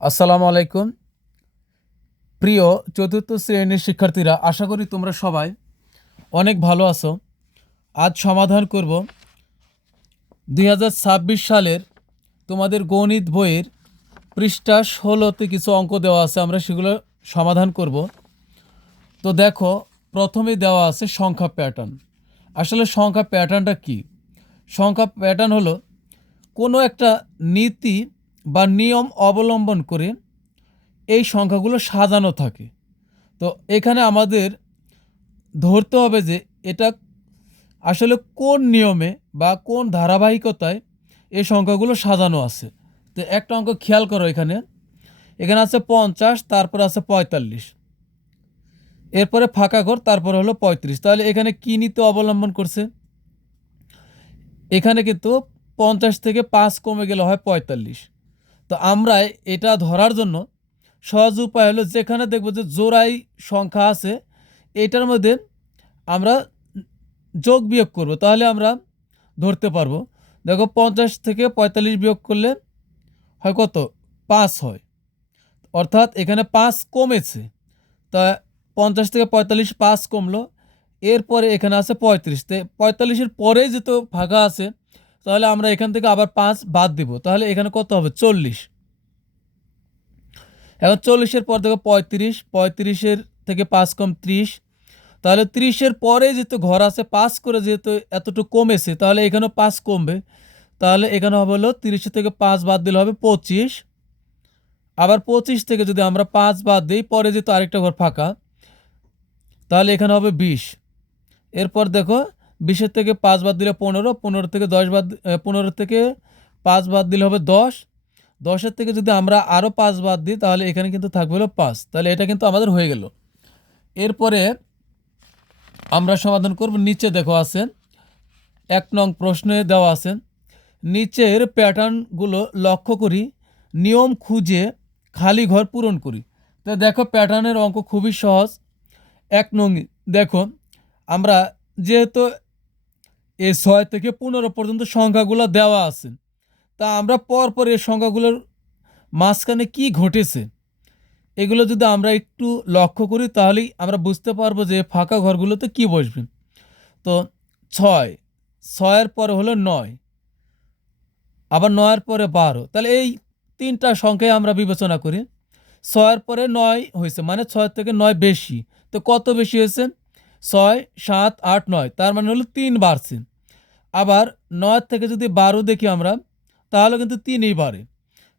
আসসালামু আলাইকুম। প্রিয় চতুর্থ শ্রেণির শিক্ষার্থীরা, আশা করি তোমরা সবাই অনেক ভালো আছো। আজ সমাধান করব। দুই হাজার ছাব্বিশ সালের তোমাদের গণিত বইয়ের পৃষ্ঠা ষোলোতে কিছু অঙ্ক দেওয়া আছে, আমরা সেগুলো সমাধান করব। তো দেখো, প্রথমে দেওয়া আছে সংখ্যা প্যাটার্ন। আসলে সংখ্যা প্যাটার্নটা কি? সংখ্যা প্যাটার্ন হলো কোনো একটা নীতি বা নিয়ম অবলম্বন করে এই সংখ্যাগুলো সাজানো থাকে। তো এখানে আমাদের ধরতে হবে যে এটা আসলে কোন নিয়মে বা কোন ধারাবাহিকতায় এই সংখ্যাগুলো সাজানো আছে। তো একটা অঙ্ক খেয়াল করো এখানে। এখানে আছে পঞ্চাশ, তারপর আছে পঁয়তাল্লিশ। এরপরে ফাঁকা ঘর, তারপরে হলো পঁয়ত্রিশ। তাহলে এখানে কী নীতি অবলম্বন করছে? এখানে কিন্তু পঞ্চাশ থেকে পাঁচ কমে গেলে হয় পঁয়তাল্লিশ। তো আমরা এটা ধরার জন্য সহজ উপায় হলো যেখানে দেখব যে জোড়াই সংখ্যা আছে, এটার মধ্যে আমরা যোগ বিয়োগ করব, তাহলে আমরা ধরতে পারব। দেখো পঞ্চাশ থেকে পঁয়তাল্লিশ বিয়োগ করলে হয় কত? পাঁচ হয়। অর্থাৎ এখানে পাঁচ কমেছে। তা পঞ্চাশ থেকে পঁয়তাল্লিশ পাঁচ কমলো। এরপরে এখানে আছে পঁয়ত্রিশ। তে পঁয়তাল্লিশের পরে যেহেতু ফাঁকা আছে তাহলে আমরা এখান থেকে আবার পাঁচ বাদ দিব। তাহলে এখানে কত হবে? চল্লিশ। এখন চল্লিশের পর দেখো পঁয়ত্রিশ। পঁয়ত্রিশের থেকে পাঁচ কম ত্রিশ। তাহলে ত্রিশের পরে যেহেতু ঘর আছে, পাঁচ করে যেহেতু এতটুকু কমেছে, তাহলে এখানেও পাঁচ কমবে। তাহলে এখানে হবে হলো তিরিশের থেকে পাঁচ বাদ দিলে হবে পঁচিশ। আবার পঁচিশ থেকে যদি আমরা পাঁচ বাদ দিই, পরে যেহেতু আরেকটা ঘর ফাঁকা, তাহলে এখানে হবে বিশ। এরপর দেখো বিশের থেকে পাঁচ বাদ দিলে পনেরো পনেরো থেকে দশ বাদ পনেরো থেকে পাঁচ বাদ দিলে হবে দশ। দশের থেকে যদি আমরা আরও পাঁচ বাদ দিই, তাহলে এখানে কিন্তু থাকবে হলো পাঁচ। তাহলে এটা কিন্তু আমাদের হয়ে গেল। এরপরে আমরা সমাধান করব, নিচে দেখো আছে, এক নং প্রশ্নে দেওয়া আছে, নিচের প্যাটার্নগুলো লক্ষ্য করি, নিয়ম খুঁজে খালি ঘর পূরণ করি। তো দেখো প্যাটার্নের অঙ্ক খুবই সহজ। এক নং দেখো, আমরা যেহেতু এই ছয় থেকে পনেরো পর্যন্ত সংখ্যাগুলো দেওয়া আছে। তা আমরা পরপর এই সংখ্যাগুলোর মাঝখানে কি ঘটেছে, এগুলো যদি আমরা একটু লক্ষ্য করি, তাহলেই আমরা বুঝতে পারব যে ফাঁকা ঘরগুলোতে কি বসবে। তো ছয়, ছয়ের পরে হলো নয়, আবার নয়ের পরে বারো। তাহলে এই তিনটা সংখ্যায় আমরা বিবেচনা করি। ছয়ের পরে নয় হয়েছে মানে ছয় থেকে নয় বেশি। তো কত বেশি হয়েছে? ছয়, সাত, আট, নয়। তার মানে হলো তিন বাড়ছে আবার নয় থেকে যদি বারো দেখি আমরা, তাহলে কিন্তু তিনই বাড়ে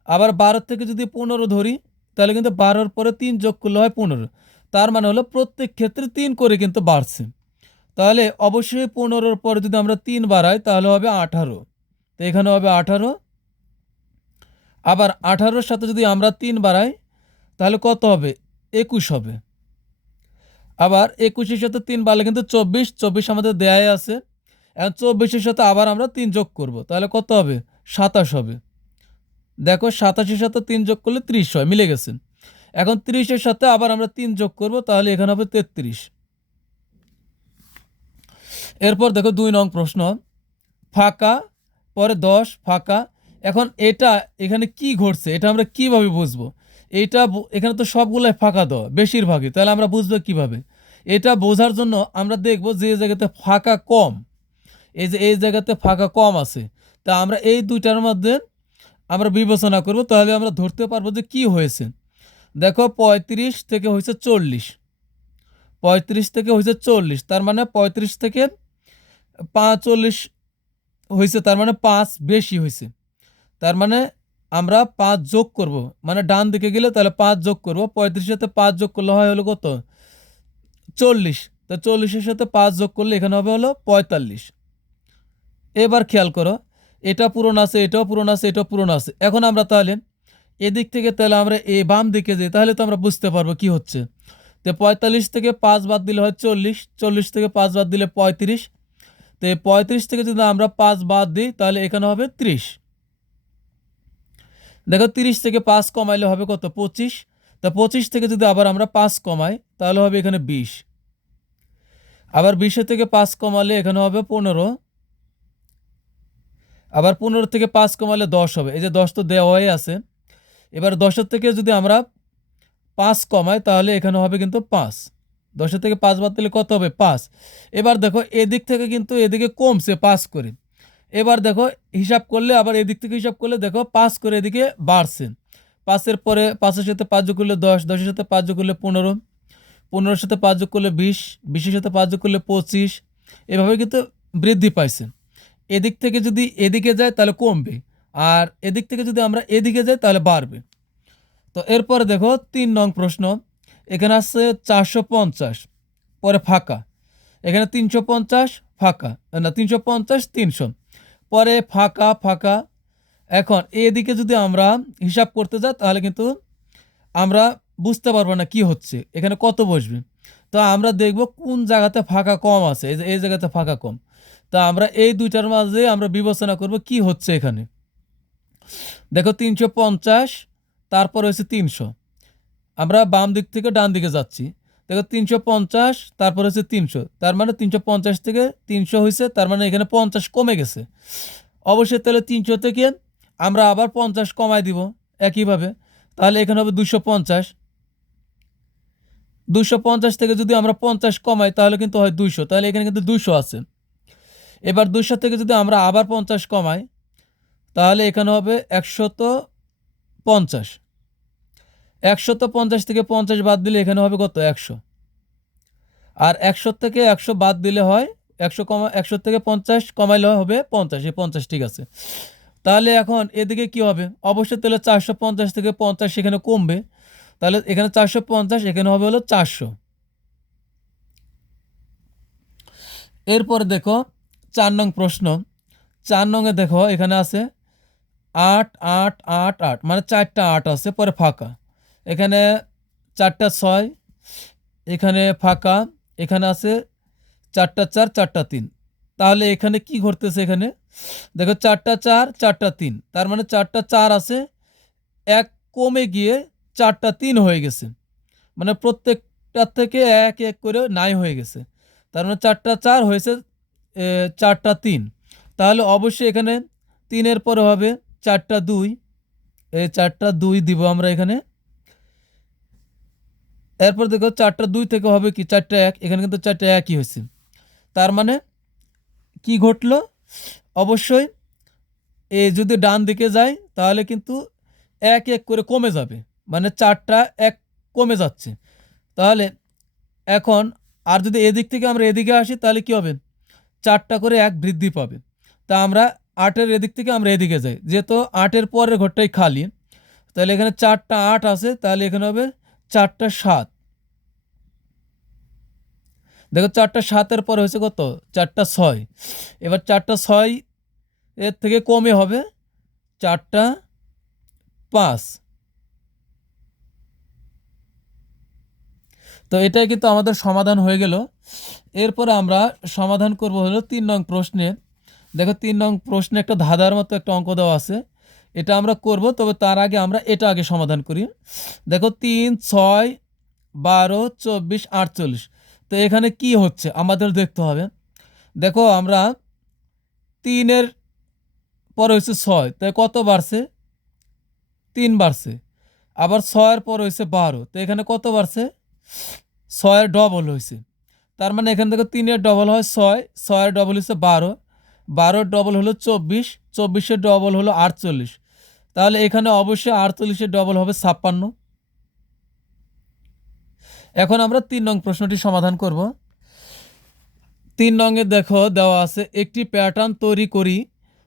আবার বারো থেকে যদি পনেরো ধরি, তাহলে কিন্তু বারোর পরে তিন যোগ করলে হয় পনেরো। তার মানে হলো প্রত্যেক ক্ষেত্রে তিন করে কিন্তু বাড়ছে। তাহলে অবশ্যই পনেরোর পরে যদি আমরা তিন বাড়াই, তাহলে হবে আঠারো। তো এখানে হবে আঠারো। আবার আঠারোর সাথে যদি আমরা তিন বাড়াই, তাহলে কত হবে? একুশ হবে। আবার একুশের সাথে তিন বাড়লে কিন্তু চব্বিশ চব্বিশ আমাদের দেয়াই আছে। এখন চব্বিশের সাথে আবার আমরা তিন যোগ করব, তাহলে কত হবে? সাতাশ হবে। দেখো সাতাশের সাথে তিন যোগ করলে ত্রিশ হয়, মিলে গেছে। এখন ত্রিশের সাথে আবার আমরা তিন যোগ করব, তাহলে এখানে হবে তেত্রিশ। এরপর দেখো দুই নং প্রশ্ন। ফাঁকা, পরে দশ, ফাঁকা। এখন এটা এখানে কি ঘটছে, এটা আমরা কীভাবে বুঝব? এটা এখানে তো সবগুলোই ফাঁকা দেওয়া, বেশিরভাগই। তাহলে আমরা বুঝব কীভাবে? এটা বোঝার জন্য আমরা দেখব যে এই জায়গাতে ফাঁকা কম। এই যে এই জায়গাতে ফাঁকা কম আছে। তা আমরা এই দুইটার মধ্যে আমরা বিবেচনা করব, তাহলে আমরা ধরতে পারব যে কি হয়েছে। দেখো পঁয়ত্রিশ থেকে হয়েছে চল্লিশ। পঁয়ত্রিশ থেকে হয়েছে চল্লিশ, তার মানে পঁয়ত্রিশ থেকে পাঁচ চল্লিশ হয়েছে, তার মানে পাঁচ বেশি হয়েছে। তার মানে আমরা পাঁচ যোগ করব। মানে ডান দিকে গেলে তাহলে পাঁচ যোগ করব। পঁয়ত্রিশের সাথে পাঁচ যোগ করলে হয় হলো কত? চল্লিশ। তা চল্লিশের সাথে পাঁচ যোগ করলে এখানে হবে হলো পঁয়তাল্লিশ। এবার খেয়াল করো, এটা পূরণ আছে, এটাও পূরণ আছে, এটাও পূরণ আছে। এখন আমরা তাহলে এদিক থেকে তাহলে আমরা এ বাম দিকে যাই, তাহলে তো আমরা বুঝতে পারব কি হচ্ছে। তো পঁয়তাল্লিশ থেকে পাঁচ বাদ দিলে হয় চল্লিশ চল্লিশ থেকে পাঁচ বাদ দিলে পঁয়ত্রিশ। তো এই পঁয়ত্রিশ থেকে যদি আমরা পাঁচ বাদ দিই, তাহলে এখানে হবে ত্রিশ। দেখো তিরিশ থেকে পাঁচ কমাইলে হবে কত? পঁচিশ। তা পঁচিশ থেকে যদি আবার আমরা পাঁচ কমাই, তাহলে হবে এখানে বিশ। আবার বিশের থেকে পাঁচ কমালে এখানে হবে পনেরো। আবার পনেরো থেকে পাঁচ কমালে দশ হবে। এই যে দশ তো দেওয়াই আছে। এবার দশের থেকে যদি আমরা পাঁচ কমাই, তাহলে এখানে হবে কিন্তু পাঁচ। দশের থেকে পাঁচ বাদ দিলে কত হবে? পাঁচ। এবার দেখো এদিক থেকে কিন্তু এদিকে কমছে পাঁচ করে। এবার দেখো হিসাব করলে, আবার এদিক থেকে হিসাব করলে দেখো পাঁচ করে এদিকে বাড়ছে। পাঁচের পরে পাঁচের সাথে পাঁচ যোগ করলে দশ, দশের সাথে পাঁচ যোগ করলে পনেরো, পনেরোর সাথে পাঁচ যোগ করলে বিশ, বিশের সাথে পাঁচ যোগ করলে পঁচিশ। এভাবে কিন্তু বৃদ্ধি পাইছে। এদিক থেকে যদি এদিকে যায় তাহলে কমবে, আর এদিক থেকে যদি আমরা এদিকে যাই তাহলে বাড়বে। তো এরপরে দেখো তিন নং প্রশ্ন, এখানে আসছে চারশো পঞ্চাশ, পরে ফাঁকা। এখানে তিনশো পঞ্চাশ, ফাঁকা, না তিনশো পঞ্চাশ, তিনশো। পরে ফাঁকা ফাঁকা এখন এদিকে যদি আমরা হিসাব করতে যাই, তাহলে কিন্তু আমরা বুঝতে পারব না কি হচ্ছে। এখানে কত বসবে? তো আমরা দেখব কোন জায়গাতে ফাঁকা কম আছে, এই যে, এই জায়গাতে ফাঁকা কম। তা আমরা এই দুইটার মাঝে আমরা বিবেচনা করব কি হচ্ছে এখানে। দেখো তিনশো পঞ্চাশ, তারপর হয়েছে তিনশো। আমরা বাম দিক থেকে ডান দিকে যাচ্ছি। দেখো তিনশো পঞ্চাশ, তারপর হচ্ছে তিনশো। তার মানে তিনশো পঞ্চাশ থেকে তিনশো হয়েছে, তার মানে এখানে পঞ্চাশ কমে গেছে। অবশ্যই তাহলে তিনশো থেকে আমরা আবার পঞ্চাশ কমাই দিব একইভাবে, তাহলে এখানে হবে দুশো পঞ্চাশ। দুশো পঞ্চাশ থেকে যদি আমরা পঞ্চাশ কমাই, তাহলে কিন্তু হয় দুইশো, তাহলে এখানে কিন্তু দুশো আছে। এবার দুশো থেকে যদি আমরা আবার পঞ্চাশ কমাই, তাহলে এখানে হবে একশত পঞ্চাশ। একশত পঞ্চাশ থেকে পঞ্চাশ বাদ দিলে এখানে হবে কত? একশো। আর একশো থেকে একশো বাদ দিলে হয়, একশো কমা, একশো থেকে পঞ্চাশ কমাইলে হবে পঞ্চাশ, এই পঞ্চাশ ঠিক আছে। তাহলে এখন এদিকে কি হবে? অবশ্যই তাহলে চারশো পঞ্চাশ থেকে পঞ্চাশ সেখানে কমবে। তাহলে এখানে চারশো পঞ্চাশ, এখানে হবে হলো চারশো। এরপরে দেখো, চার নং প্রশ্ন। চার নংয়ে দেখো, এখানে আছে আট আট আট আট মানে চারটা আট আছে, পরে ফাঁকা। এখানে চারটা ছয়, এখানে ফাঁকা, এখানে আছে চারটা চার, চারটা তিন। তাহলে এখানে কি ঘটতেছে এখানে? দেখো চারটা চার, চারটা তিন। তার মানে চারটা চার আছে, এক কমে গিয়ে চারটা তিন হয়ে গেছে। মানে প্রত্যেকটার থেকে এক এক করে নাই হয়ে গেছে। তার মানে চারটা চার হয়েছে চারটা তিন। তাহলে অবশ্যই এখানে তিনের পরে হবে চারটা দুই। এই চারটা দুই দিব আমরা এখানে। এরপর দেখো চারটা দুই থেকে হবে কি? চারটা এক। এখানে কিন্তু চারটা একই হয়েছে। তার মানে কি ঘটলো? অবশ্যই এ যদি ডান দিকে যায়, তাহলে কিন্তু এক এক করে কমে যাবে। মানে চারটা এক কমে যাচ্ছে। তাহলে এখন আর যদি এদিক থেকে আমরা এদিকে আসি, তাহলে কি হবে? চারটা করে এক বৃদ্ধি পাবে। তা আমরা আটের এদিক থেকে আমরা এদিকে যাই। যেহেতু আটের পরের ঘরটাই খালি, তাহলে এখানে চারটা আট আছে, তাহলে এখানে হবে চারটা সাত। দেখো চারটা সাতের পরে হয়েছে কত? চারটা ছয়। এবার চারটা ছয় এর থেকে কমে হবে চারটা পাঁচ। তো এটাই কিন্তু আমাদের সমাধান হয়ে গেল। এরপরে আমরা সমাধান করব হলো তিন নং প্রশ্নে দেখো তিন নং প্রশ্নে একটা ধাঁধার মতো একটা অঙ্ক দেওয়া আছে। এটা আমরা করব, তবে তার আগে আমরা এটা আগে সমাধান করি। দেখো তিন, ছয়, বারো, চব্বিশ, আটচল্লিশ। তো এখানে কি হচ্ছে? আমাদের দেখতে হবে। দেখো, আমরা তিনের পর হয়েছে ছয়। তাই কত বাড়ছে? তিন বাড়ছে। আবার ছয়ের পর হয়েছে বারো। তো এখানে কত বাড়ছে? ছয়ের ডবল হয়েছে। তার মানে এখান থেকে তিনের ডবল হয় ছয়। ছয়ের ডবল হচ্ছে বারো। বারোর ডবল হলো চব্বিশ। চব্বিশের ডবল হলো আটচল্লিশ। তাহলে এখানে অবশ্যই আটচল্লিশের ডবল হবে ছাপ্পান্ন। এখন আমরা তিন নং প্রশ্নটি সমাধান করব। তিন নংয়ে দেখো, দেওয়া আছে, একটি প্যাটার্ন তৈরি করি,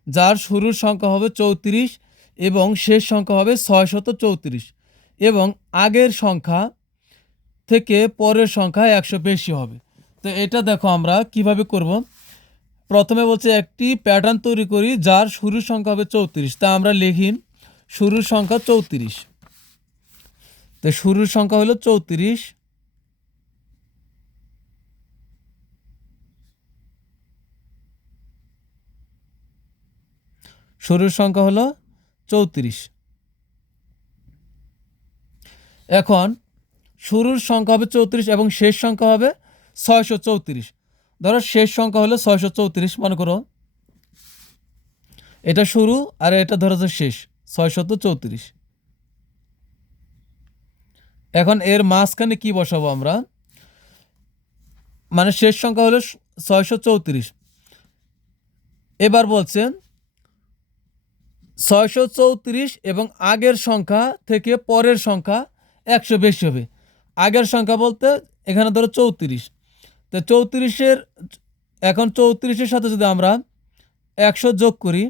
যার শুরুর সংখ্যা হবে চৌত্রিশ এবং শেষ সংখ্যা হবে ছয়শত চৌত্রিশ এবং আগের সংখ্যা থেকে পরের সংখ্যা একশো বেশি হবে। তো এটা দেখো আমরা কীভাবে করব। প্রথমে বলছে, একটি প্যাটার্ন তৈরি করি, যার শুরুর সংখ্যা হবে চৌত্রিশ। তা আমরা লিখি, শুরুর সংখ্যা চৌত্রিশ। তো শুরুর সংখ্যা হলো চৌত্রিশ শুরুর সংখ্যা হলো চৌত্রিশ। এখন শুরুর সংখ্যা হবে চৌত্রিশ এবং শেষ সংখ্যা হবে ছয়শো চৌত্রিশ। ধরো শেষ সংখ্যা হলো ছয়শো চৌত্রিশ, মনে করো। এটা শুরু আর এটা ধরো যে শেষ ছয়শত চৌত্রিশ। এখন এর মাঝখানে কি বসাবো আমরা? মানে শেষ সংখ্যা হলো ছয়শো চৌত্রিশ। এবার বলছে ছয়শো চৌত্রিশ এবং আগের সংখ্যা থেকে পরের সংখ্যা একশো বেশি হবে। আগের সংখ্যা বলতে এখানে ধরো চৌত্রিশ। তো চৌত্রিশের, এখন চৌত্রিশের সাথে যদি আমরা একশো যোগ করি,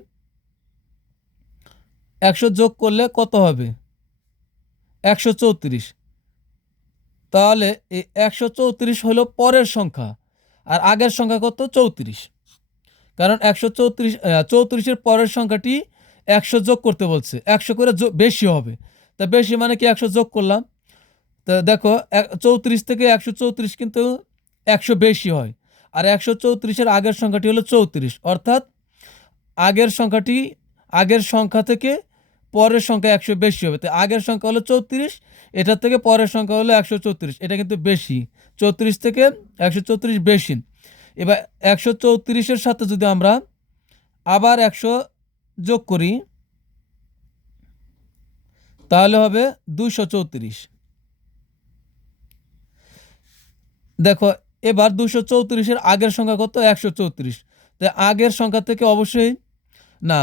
একশো যোগ করলে কত হবে? একশো চৌত্রিশ। তাহলে এই একশো চৌত্রিশ হলো পরের সংখ্যা, আর আগের সংখ্যা কত? চৌত্রিশ। কারণ একশো চৌত্রিশ চৌত্রিশের পরের সংখ্যাটি একশো যোগ করতে বলছে। একশো করে বেশি হবে। তা বেশি মানে কি একশো যোগ করলাম? তো দেখো চৌত্রিশ থেকে একশো চৌত্রিশ কিন্তু একশো বেশি হয়। আর একশো চৌত্রিশের আগের সংখ্যাটি হলো চৌত্রিশ। অর্থাৎ আগের সংখ্যাটি, আগের সংখ্যা থেকে পরের সংখ্যা একশো বেশি হবে। তো আগের সংখ্যা হলো চৌত্রিশ, এটার থেকে পরের সংখ্যা হলো একশো চৌত্রিশ। এটা কিন্তু বেশি। চৌত্রিশ থেকে একশো চৌত্রিশ বেশি। এবার একশো চৌত্রিশের সাথে যদি আমরা আবার একশো যোগ করি, তাহলে হবে দুশো চৌত্রিশ। দেখো, এবার দুশো চৌত্রিশের আগের সংখ্যা কত? একশো চৌত্রিশ। তো আগের সংখ্যা থেকে অবশ্যই, না,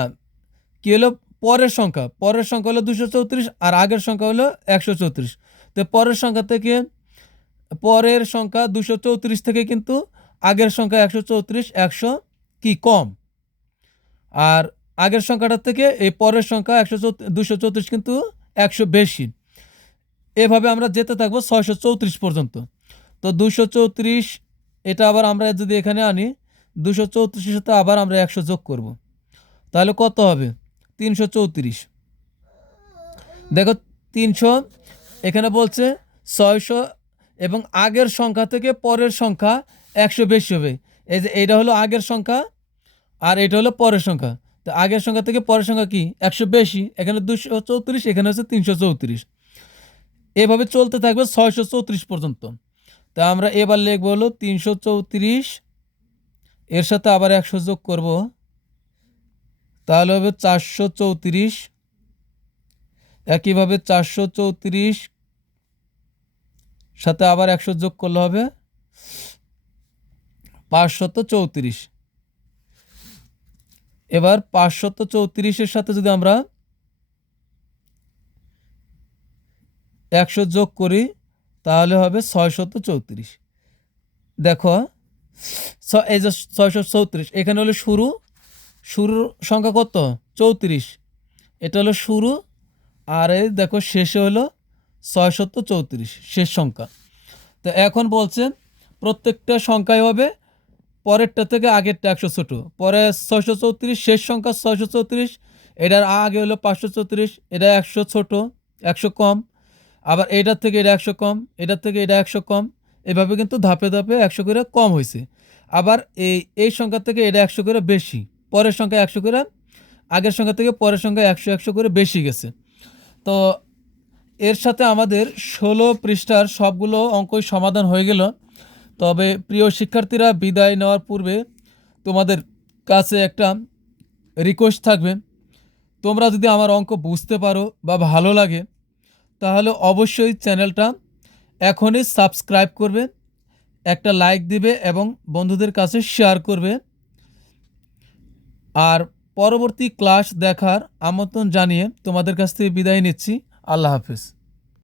কী হলো? পরের সংখ্যা। পরের সংখ্যা হলো দুশো চৌত্রিশ আর আগের সংখ্যা হলো একশো চৌত্রিশ। তো পরের সংখ্যা থেকে, পরের সংখ্যা দুশো চৌত্রিশ থেকে কিন্তু আগের সংখ্যা একশো চৌত্রিশ, একশো কি কম? আর আগের সংখ্যাটার থেকে এই পরের সংখ্যা একশো দুশো চৌত্রিশ কিন্তু একশো বেশি। এভাবে আমরা যেতে থাকব ছয়শো চৌত্রিশ পর্যন্ত। তো দুশো চৌত্রিশ, এটা আবার আমরা যদি এখানে আনি দুশো চৌত্রিশের সাথে আবার আমরা একশো যোগ করব। তাহলে কত হবে? তিনশো চৌত্রিশ। দেখো, তিনশো এখানে বলছে ছয়শো এবং আগের সংখ্যা থেকে পরের সংখ্যা একশো বেশি হবে। এই যে এইটা হলো আগের সংখ্যা আর এটা হলো পরের সংখ্যা। তো আগের সংখ্যা থেকে পরের সংখ্যা কি? একশো বেশি, এখানে দুশো চৌত্রিশ, এখানে হচ্ছে তিনশো চৌত্রিশ। এভাবে চলতে থাকবে ছয়শো চৌত্রিশ পর্যন্ত। তা আমরা এবার লিখব হলো তিনশো চৌত্রিশ, এর সাথে আবার একশো যোগ করব। তাহলে হবে চারশো চৌত্রিশ। একইভাবে চারশো চৌত্রিশ সাথে আবার একশো যোগ করলে হবে পাঁচশত চৌত্রিশ। এবার পাঁচশত চৌত্রিশের সাথে যদি আমরা একশো যোগ করি, তাহলে হবে ছয়শত চৌত্রিশ। দেখো এই যে ছয়শো চৌত্রিশ, এখানে হলো শুরু। শুরুর সংখ্যা কত? চৌত্রিশ। এটা হলো শুরু। আর এই দেখো, শেষে হলো ছয়শত চৌত্রিশ, শেষ সংখ্যা। তো এখন বলছেন প্রত্যেকটা সংখ্যাই হবে পরেরটা থেকে আগেরটা একশো ছোটো। পরে ছয়শো চৌত্রিশ, শেষ সংখ্যা ছয়শো চৌত্রিশ, এটার আগে হলো পাঁচশো চৌত্রিশ, এটা একশো ছোটো, একশো কম। আবার এটার থেকে এটা একশো কম এটার থেকে এটা একশো কম, এভাবে কিন্তু ধাপে ধাপে একশো করে কম হয়েছে। আবার এই এই সংখ্যা থেকে এটা একশো করে বেশি, পরের সংখ্যা একশো করে, আগের সংখ্যা থেকে পরের সংখ্যা একশো একশো করে বেশি গেছে। তো এর সাথে আমাদের ষোলো পৃষ্ঠার সবগুলো অঙ্কই সমাধান হয়ে গেল। তবে প্রিয় শিক্ষার্থীরা বিদায় নেওয়ার পূর্বে তোমাদের কাছে একটা রিকোয়েস্ট থাকবে। তোমরা যদি আমার অঙ্ক বুঝতে পারো বা ভালো লাগে, তাহলে অবশ্যই চ্যানেলটা এখনই সাবস্ক্রাইব করবে, একটা লাইক দিবে এবং বন্ধুদের কাছে শেয়ার করবে। আর পরবর্তী ক্লাস দেখার আমন্ত্রণ জানিয়ে তোমাদের কাছ থেকে বিদায় নিচ্ছি। আল্লাহ হাফেজ।